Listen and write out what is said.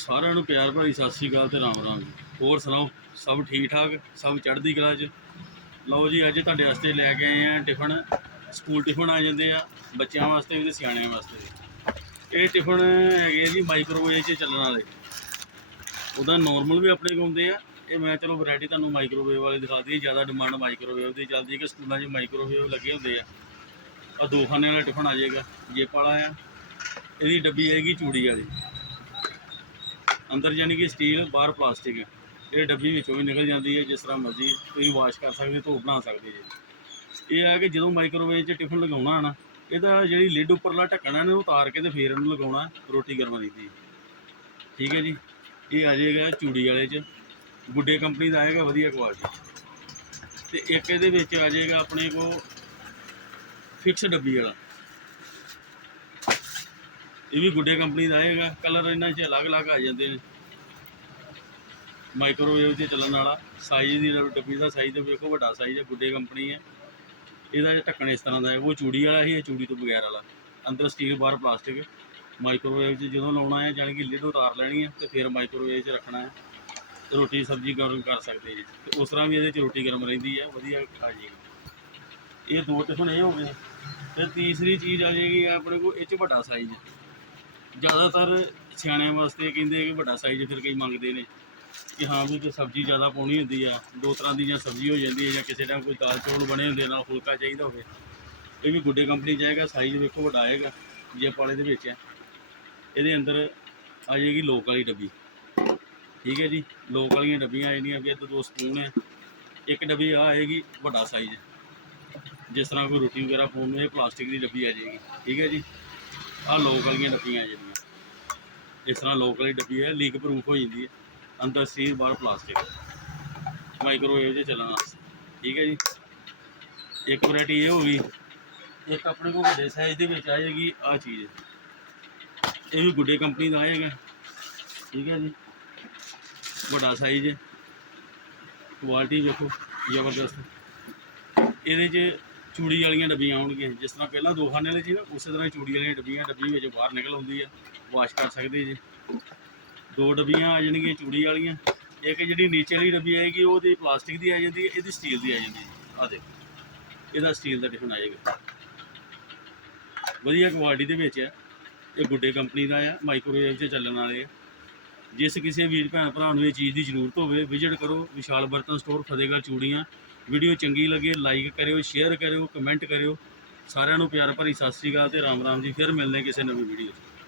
ਸਾਰਿਆਂ ਨੂੰ ਪਿਆਰ ਭਰੀ ਸਤਿ ਸ੍ਰੀ ਅਕਾਲ ਤੇ ਰਾਮ ਰਾਮ ਹੋਰ ਸੁਣਾਓ? ਸਭ ਠੀਕ ਠਾਕ ਸਭ ਚੜ੍ਹਦੀ ਕਲਾ 'ਚ? ਲਓ ਜੀ, ਅੱਜ ਤੁਹਾਡੇ ਵਾਸਤੇ ਲੈ ਕੇ ਆਏ ਆ ਟਿਫਨ। ਸਕੂਲ ਟਿਫਨ ਆ ਜਾਂਦੇ ਆ, ਬੱਚਿਆਂ ਵਾਸਤੇ ਵੀ ਤੇ ਸਿਆਣਿਆਂ ਵਾਸਤੇ ਵੀ। ਇਹ ਟਿਫਨ ਹੈਗੇ ਆ ਜੀ ਮਾਈਕ੍ਰੋਵੇਵ 'ਚ ਚੱਲਣ ਵਾਲੇ। ਉਹਦਾ ਨਾਰਮਲ ਵੀ ਆਪਣੇ ਕੋਲ ਹੁੰਦੇ ਆ। ਇਹ ਮੈਂ ਚਲੋ ਵੈਰਾਈਟੀ ਤੁਹਾਨੂੰ ਮਾਈਕ੍ਰੋਵੇਵ ਵਾਲੇ ਦਿਖਾ ਦਈਏ। ਜ਼ਿਆਦਾ ਡਿਮਾਂਡ ਮਾਈਕ੍ਰੋਵੇਵ ਦੀ ਚੱਲਦੀ ਹੈ ਕਿ ਸਕੂਲਾਂ 'ਚ ਮਾਈਕ੍ਰੋਵੇਵ ਲੱਗੇ ਹੁੰਦੇ ਆ। ਆ ਦੋ ਖਾਨੇ ਵਾਲਾ ਟਿਫਨ ਆ ਜਾਏਗਾ। ਜੇਪ ਵਾਲਾ ਆ ਇਹਦੀ ਡੱਬੀ ਆਏਗੀ ਚੂੜੀ ਵਾਲੀ। ਅੰਦਰ ਯਾਨੀ ਕਿ ਸਟੀਲ, ਬਾਹਰ ਪਲਾਸਟਿਕ ਹੈ ਇਹ ਡੱਬੀ ਵਿੱਚੋਂ ਵੀ ਨਿਕਲ ਜਾਂਦੀ ਹੈ, ਜਿਸ ਤਰ੍ਹਾਂ ਮਰਜ਼ੀ ਤੁਸੀਂ ਵਾਸ਼ ਕਰ ਸਕਦੇ ਧੋ ਬਣਾ ਸਕਦੇ ਜੀ। ਇਹ ਆ ਕਿ ਜਦੋਂ ਮਾਈਕ੍ਰੋਵੇਵ 'ਚ ਟਿਫਨ ਲਗਾਉਣਾ ਨਾ, ਇਹਦਾ ਜਿਹੜੀ ਲਿਡ ਉੱਪਰਲਾ ਢੱਕਣਾ ਹੈ ਇਹਨੂੰ ਉਤਾਰ ਕੇ ਤੇ ਫੇਰ ਇਹਨੂੰ ਲਗਾਉਣਾ ਰੋਟੀ ਗਰਮ ਰਹਿੰਦੀ ਠੀਕ ਹੈ ਜੀ? ਇਹ ਆ ਜਾਏਗਾ ਚੂੜੀ ਵਾਲੇ 'ਚ। ਗੁੱਡੇ ਕੰਪਨੀ ਦਾ ਆਏਗਾ ਵਧੀਆ ਕੁਆਲਿਟੀ ਤੇ ਇੱਕ ਇਹਦੇ ਵਿੱਚ ਆ ਜਾਏਗਾ ਆਪਣੇ ਕੋ ਫਿਕਸ ਡੱਬੀ ਵਾਲਾ। ਇਹ ਵੀ ਗੁੱਡੇ ਕੰਪਨੀ ਦਾ ਹੈਗਾ, ਕਲਰ ਇਹਨਾਂ 'ਚ ਅਲੱਗ-ਅਲੱਗ ਆ ਜਾਂਦੇ ਨੇ। ਮਾਈਕ੍ਰੋਵੇਵ 'ਤੇ ਚੱਲਣ ਵਾਲਾ ਸਾਈਜ਼ ਦੀ ਡੱਬੀ ਦਾ ਸਾਈਜ਼ ਵੇਖੋ, ਵੱਡਾ ਸਾਈਜ਼ ਹੈ ਗੁੱਡੇ ਕੰਪਨੀ ਹੈ ਇਹਦਾ ਢੱਕਣ ਇਸ ਤਰ੍ਹਾਂ ਦਾ ਹੈ, ਉਹ ਚੂੜੀ ਵਾਲਾ ਹੀ ਹੈ, ਚੂੜੀ ਤੋਂ ਬਗੈਰ ਵਾਲਾ। ਅੰਦਰ ਸਟੀਲ ਬਾਹਰ ਪਲਾਸਟਿਕ ਮਾਈਕ੍ਰੋਵੇਵ 'ਚ ਜਦੋਂ ਲਾਉਣਾ ਹੈ, ਜਾਣੀ ਕਿ ਲਿਡ ਉਤਾਰ ਲੈਣੀ ਹੈ, ਤੇ ਫਿਰ ਮਾਈਕ੍ਰੋਵੇਵ 'ਚ ਰੱਖਣਾ ਹੈ। ਤੇ ਰੋਟੀ, ਸਬਜ਼ੀ ਗਰਮ ਕਰ ਸਕਦੇ ਜੀ। ਤੇ ਉਸ ਤਰ੍ਹਾਂ ਵੀ ਇਹਦੇ 'ਚ ਰੋਟੀ ਗਰਮ ਰਹਿੰਦੀ ਹੈ, ਵਧੀਆ ਆ ਜਾਏਗੀ। ਇਹ ਦੋ ਟਿਫਨ ਇਹ ਹੋ ਗਏ ਫਿਰ ਤੀਸਰੀ ਚੀਜ਼ ਆ ਜਾਏਗੀ ਆਪਣੇ ਕੋਲ ਇਹ 'ਚ ਵੱਡਾ ਸਾਈਜ਼ ਜ਼ਿਆਦਾਤਰ ਸਿਆਣਿਆਂ ਵਾਸਤੇ ਕਹਿੰਦੇ ਕਿ ਵੱਡਾ ਸਾਈਜ਼ ਫਿਰ ਕਈ ਮੰਗਦੇ ਨੇ ਕਿ ਹਾਂ ਵੀ ਜੇ ਸਬਜ਼ੀ ਜ਼ਿਆਦਾ ਪਾਉਣੀ ਹੁੰਦੀ ਆ, ਦੋ ਤਰ੍ਹਾਂ ਦੀ ਜਾਂ ਸਬਜ਼ੀ ਹੋ ਜਾਂਦੀ ਹੈ ਜਾਂ ਕਿਸੇ ਟਾਈਮ ਕੋਈ ਦਾਲ ਚੌਲ ਬਣੇ ਹੁੰਦੇ ਨਾਲ ਫੁਲਕਾ ਚਾਹੀਦਾ ਹੋਵੇ, ਇਹ ਵੀ ਗੁੱਡੇ ਕੰਪਨੀ ਜਾਏਗਾ ਸਾਈਜ਼ ਵੇਖੋ ਵੱਡਾ ਆਏਗਾ, ਜੇ ਪਾਲੇ ਦੇ ਵਿੱਚ ਹੈ ਇਹਦੇ ਅੰਦਰ ਆ ਜਾਏਗੀ ਲੋਕ ਵਾਲੀ ਡੱਬੀ। ਠੀਕ ਹੈ ਜੀ, ਲੋਕ ਵਾਲੀਆਂ ਡੱਬੀਆਂ ਜਿਹੜੀਆਂ ਵੀ ਇੱਥੇ ਦੋ ਸਪੂਨ ਹੈ ਇੱਕ ਡੱਬੀ ਆ ਆਏਗੀ ਵੱਡਾ ਸਾਈਜ਼ ਜਿਸ ਤਰ੍ਹਾਂ ਕੋਈ ਰੋਟੀ ਵਗੈਰਾ ਪਾਉਣ ਨੂੰ ਇਹ ਪਲਾਸਟਿਕ ਦੀ ਡੱਬੀ ਆ ਜਾਏਗੀ। ਠੀਕ ਹੈ ਜੀ। ਆਹ ਲੋਕ ਵਾਲੀਆਂ ਡੱਬੀਆਂ ਆ ਜਿਹੜੀਆਂ। ਇਸ ਤਰ੍ਹਾਂ ਲੋਕ ਵਾਲੀ ਡੱਬੀ ਹੈ ਲੀਕ ਪ੍ਰੂਫ ਹੋ ਜਾਂਦੀ ਹੈ। ਅੰਦਰ ਸਟੀਲ ਬਾਹਰ ਪਲਾਸਟਿਕ ਮਾਈਕ੍ਰੋਵੇਵ 'ਚ ਚੱਲਣ ਠੀਕ ਹੈ ਜੀ? ਇੱਕ ਵੈਰਾਈਟੀ ਇਹ ਹੋ ਗਈ। ਇੱਕ ਆਪਣੇ ਕੋਲ ਵੱਡੇ ਸਾਈਜ਼ ਦੇ ਵਿੱਚ ਆ ਜਾਏਗੀ, ਆਹ ਚੀਜ਼। ਇਹ ਵੀ ਗੁੱਡੇ ਕੰਪਨੀ ਦਾ ਆਏਗਾ ਠੀਕ ਹੈ ਜੀ? ਵੱਡਾ ਸਾਈਜ਼ ਕੁਆਲਿਟੀ ਵੇਖੋ ਜ਼ਬਰਦਸਤ। ਇਹਦੇ 'ਚ ਚੂੜੀ ਵਾਲੀਆਂ ਡੱਬੀਆਂ ਆਉਣਗੀਆਂ। ਜਿਸ ਤਰ੍ਹਾਂ ਪਹਿਲਾਂ ਦੋਖਾਨੇ ਵਾਲੇ ਸੀ ਨਾ, ਉਸੇ ਤਰ੍ਹਾਂ ਚੂੜੀ ਵਾਲੀਆਂ ਡੱਬੀਆਂ ਡੱਬੀ ਵਿੱਚ ਬਾਹਰ ਨਿਕਲ ਆਉਂਦੀ ਆ। ਵਾਸ਼ ਕਰ ਸਕਦੇ ਜੀ। ਦੋ ਡੱਬੀਆਂ ਆ ਜਾਣਗੀਆਂ ਚੂੜੀ ਵਾਲੀਆਂ। ਇੱਕ ਜਿਹੜੀ ਨੀਚੇ ਵਾਲੀ ਡੱਬੀ ਆਏਗੀ ਉਹਦੀ ਪਲਾਸਟਿਕ ਦੀ ਆ ਜਾਂਦੀ ਹੈ ਇਹਦੀ ਸਟੀਲ ਦੀ ਆ ਜਾਂਦੀ ਹੈ ਆ ਦੇਖੋ, ਇਹਦਾ ਸਟੀਲ ਦਾ ਟਿਫਨ ਆਏਗਾ। ਵਧੀਆ ਕੁਆਲਿਟੀ ਦੇ ਵਿੱਚ ਹੈ ਇਹ ਗੁੱਡੇ ਕੰਪਨੀ ਦਾ ਆ ਮਾਈਕ੍ਰੋਵੇਵ 'ਚ ਚੱਲਣ ਵਾਲੇ ਆ। ਜਿਸ ਕਿਸੇ ਵੀਰ ਭੈਣ ਭਰਾ ਨੂੰ ਇਹ ਚੀਜ਼ ਦੀ ਜ਼ਰੂਰਤ ਹੋਵੇ ਵਿਜ਼ਿਟ ਕਰੋ ਵਿਸ਼ਾਲ ਬਰਤਨ ਸਟੋਰ ਫਤਿਹਗੜ੍ਹ ਚੂੜੀਆਂ। ਵੀਡੀਓ ਚੰਗੀ ਲੱਗੇ ਲਾਈਕ ਕਰਿਓ ਸ਼ੇਅਰ ਕਰਿਓ ਕਮੈਂਟ ਕਰਿਓ। ਸਾਰਿਆਂ ਨੂੰ ਪਿਆਰ ਭਰੀ ਸਤਿ ਸ੍ਰੀ ਅਕਾਲ ਤੇ ਰਾਮ ਰਾਮ ਜੀ, ਫਿਰ ਮਿਲਦੇ ਕਿਸੇ ਨਵੀਂ ਵੀਡੀਓ 'ਚ।